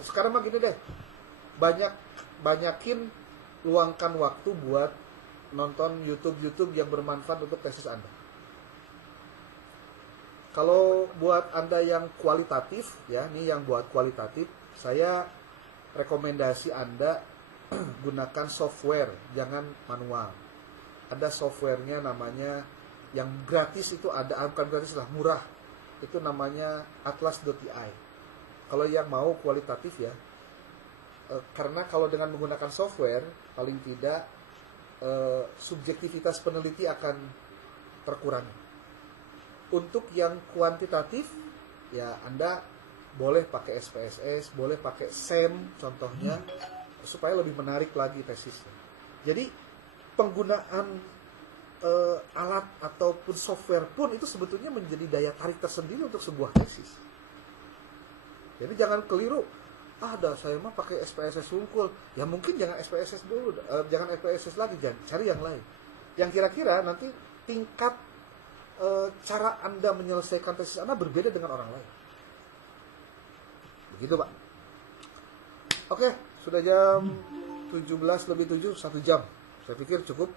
Sekarang mah gini deh, banyakin luangkan waktu buat nonton YouTube yang bermanfaat untuk tesis Anda. Kalau buat Anda yang kualitatif, ya, ini yang buat kualitatif, saya rekomendasi Anda gunakan software, jangan manual. Ada softwarenya namanya yang gratis itu ada, bukan gratis lah, murah. Itu namanya atlas.ai. Kalau yang mau kualitatif ya, karena kalau dengan menggunakan software paling tidak subjektivitas peneliti akan terkurangi. Untuk yang kuantitatif ya Anda boleh pakai SPSS, boleh pakai SEM contohnya supaya lebih menarik lagi tesisnya. Jadi penggunaan alat ataupun software pun itu sebetulnya menjadi daya tarik tersendiri untuk sebuah tesis. Jadi jangan keliru, saya mah pakai SPSS Sungkul. Ya mungkin jangan SPSS dulu, jangan SPSS lagi, jangan cari yang lain. Yang kira-kira nanti tingkat cara Anda menyelesaikan tesis Anda berbeda dengan orang lain. Begitu Pak. Oke, sudah jam 17:07, 1 jam. Saya pikir cukup.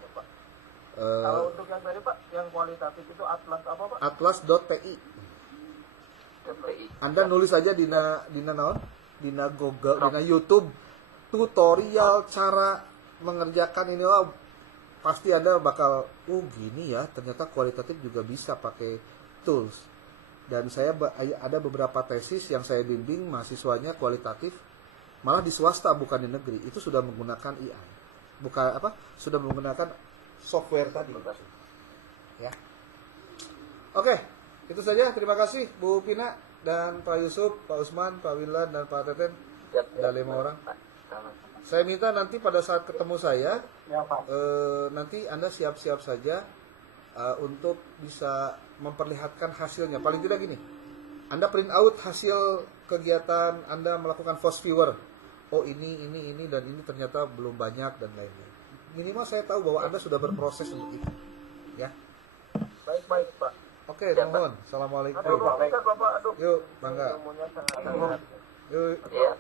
Kalau untuk yang tadi Pak, yang kualitatif itu atlas apa Pak? Atlas.ti. Anda nulis aja dina naon? Dina Google, dina YouTube tutorial cara mengerjakan ini lah, pasti Anda bakal gini ya, ternyata kualitatif juga bisa pakai tools. Dan saya ada beberapa tesis yang saya bimbing mahasiswanya kualitatif malah di swasta bukan di negeri, itu sudah menggunakan AI. Sudah menggunakan software tadi. Ya. Oke, itu saja. Terima kasih Bu Pina dan Pak Yusuf, Pak Usman, Pak Wilan dan Pak Teten. Ada 5 orang. Saya minta nanti pada saat ketemu saya, nanti Anda siap-siap saja untuk bisa memperlihatkan hasilnya. Paling tidak gini, Anda print out hasil kegiatan Anda melakukan force viewer. Oh ini dan ini ternyata belum banyak dan lain-lain. Minimal saya tahu bahwa Anda sudah berproses untuk itu. Ya. Baik Pak. Oke, mohon. Assalamualaikum. Bapak, Yuk, bangga. ilmunya sangat-sangat. Yuk. Iya.